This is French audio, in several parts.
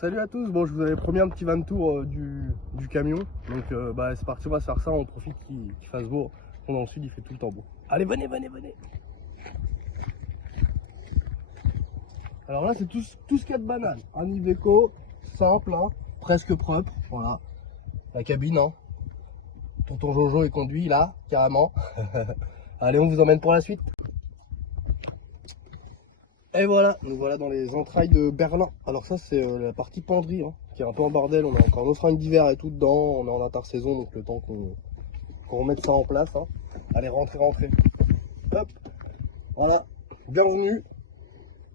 Salut à tous, bon je vous avais promis un petit van tour du camion, donc c'est parti, on va se faire ça, on profite qu'il fasse beau, dans le sud il fait tout le temps beau. Allez venez. Alors là c'est tout ce qu'il y a de banal, un Iveco simple, hein, presque propre, voilà, la cabine, hein. Tonton Jojo est conduit là, carrément. Allez, on vous emmène pour la suite. Et voilà, nous voilà dans les entrailles de Berlin. Alors ça c'est la partie penderie, hein, qui est un peu en bordel. On a encore nos fringues d'hiver et tout dedans. On est en intersaison, donc le temps qu'on remette ça en place, hein. Allez, rentrez. Hop, voilà, bienvenue.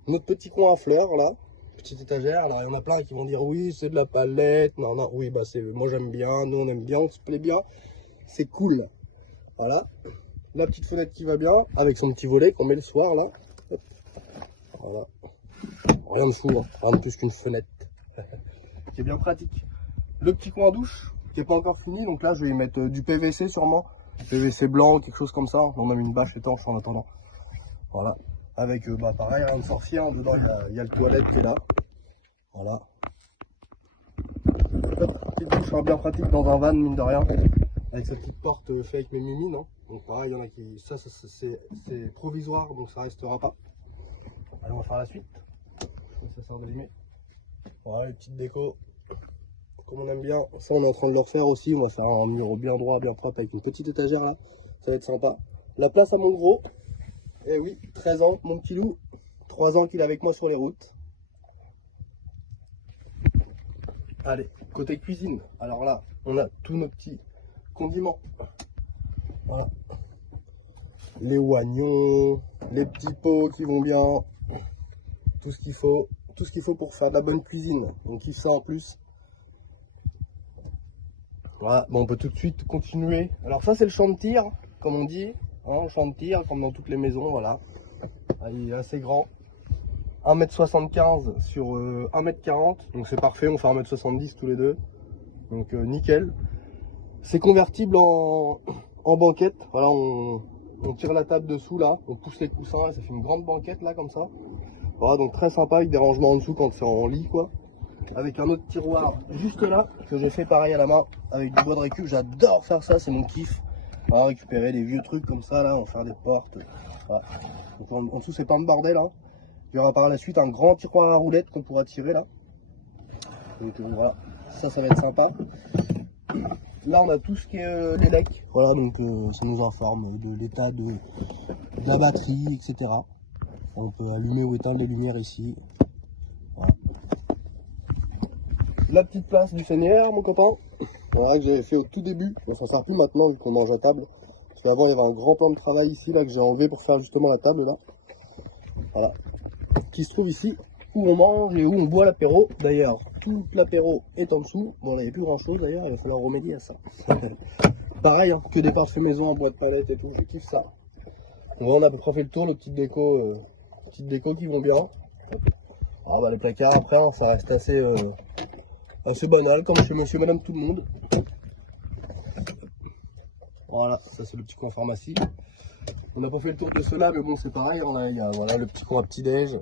Notre petit coin à fleurs là, petite étagère. Alors il y en a plein qui vont dire oui c'est de la palette. Non, oui bah c'est, moi j'aime bien, nous on aime bien, on se plaît bien. C'est cool. Voilà, la petite fenêtre qui va bien, avec son petit volet qu'on met le soir là. Hop. Voilà, rien de fou, hein. Rien de plus qu'une fenêtre. Qui est bien pratique. Le petit coin douche, qui n'est pas encore fini, donc là je vais y mettre du PVC sûrement. PVC blanc, quelque chose comme ça. On a mis une bâche étanche en attendant. Voilà, avec pareil, rien de sorcier, hein. Dedans il y a le toilette qui est là. Voilà. Petite douche, hein, bien pratique dans un van, mine de rien. Avec cette petite porte faite avec mes mimines, hein. Donc pareil, il y en a qui. Ça c'est provisoire, donc ça restera pas. Allez, on va faire la suite. Ça sort de l'imé. Voilà, les petites décos. Comme on aime bien. Ça, on est en train de le refaire aussi. On va faire un mur bien droit, bien propre avec une petite étagère là. Ça va être sympa. La place à mon gros. Et oui, 13 ans, mon petit loup. 3 ans qu'il est avec moi sur les routes. Allez, côté cuisine. Alors là, on a tous nos petits condiments. Voilà. Les oignons, les petits pots qui vont bien. Tout ce qu'il faut pour faire de la bonne cuisine. On kiffe ça en plus. Voilà, bon, on peut tout de suite continuer. Alors ça c'est le champ de tir, comme on dit, hein, le champ de tir, comme dans toutes les maisons, voilà. Il est assez grand. 1m75 sur 1m40, donc c'est parfait, on fait 1m70 tous les deux. Donc nickel. C'est convertible en banquette. Voilà, on tire la table dessous là, on pousse les coussins et ça fait une grande banquette là comme ça. Voilà, donc très sympa avec des rangements en dessous quand c'est en lit quoi. Avec un autre tiroir juste là, que j'ai fait pareil à la main avec du bois de récup. J'adore faire ça, c'est mon kiff. On va récupérer des vieux trucs comme ça là, on va faire des portes. Voilà. Donc, en dessous c'est pas un bordel, hein. Il y aura par la suite un grand tiroir à roulettes qu'on pourra tirer là. Donc voilà, ça va être sympa. Là on a tout ce qui est les lecs. Voilà, donc ça nous informe de l'état de la batterie, etc. On peut allumer ou éteindre les lumières ici. Voilà. La petite place du Seigneur, mon copain. Voilà, que j'avais fait au tout début. On s'en sert plus maintenant vu qu'on mange à table. Parce qu'avant il y avait un grand plan de travail ici là que j'ai enlevé pour faire justement la table là. Voilà. Qui se trouve ici où on mange et où on boit l'apéro. D'ailleurs, tout l'apéro est en dessous. Bon, il n'y avait plus grand chose d'ailleurs, il va falloir remédier à ça. Pareil, hein, que des parfums maison en bois de palette et tout, je kiffe ça. Donc, on a à peu près fait le tour, les petites décos qui vont bien. Alors les placards après, hein, ça reste assez banal, comme chez monsieur madame tout le monde. Voilà, ça c'est le petit coin pharmacie. On n'a pas fait le tour de cela, mais bon c'est pareil, hein, il y a voilà, le petit coin à petit-déj.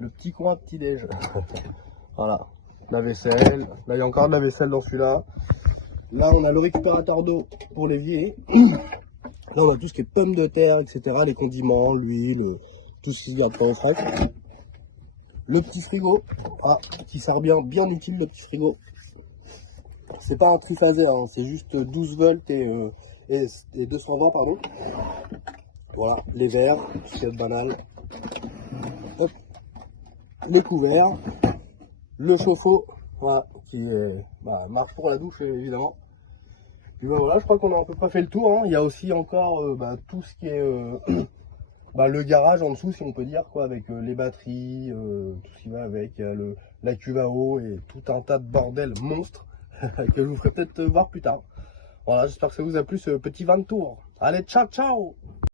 Le petit coin à petit-déj. Voilà, la vaisselle. Là il y a encore de la vaisselle dans celui-là. Là on a le récupérateur d'eau pour l'évier. Là on a tout ce qui est pommes de terre, etc. Les condiments, l'huile, tout ce qui se garde pas au frais. Le petit frigo, qui sert bien utile le petit frigo. C'est pas un triphasé, hein, c'est juste 12 volts et 220 pardon. Voilà, les verres, tout ce qui est banal. Hop. Les couverts, le chauffe-eau, voilà, qui marche pour la douche évidemment. Puis voilà, je crois qu'on a à peu près fait le tour, hein. Il y a aussi encore tout ce qui est le garage en dessous, si on peut dire, quoi, avec les batteries, tout ce qui va avec, la cuve à eau et tout un tas de bordel monstre que je vous ferai peut-être voir plus tard. Voilà, j'espère que ça vous a plu ce petit van tour. Allez, ciao ciao!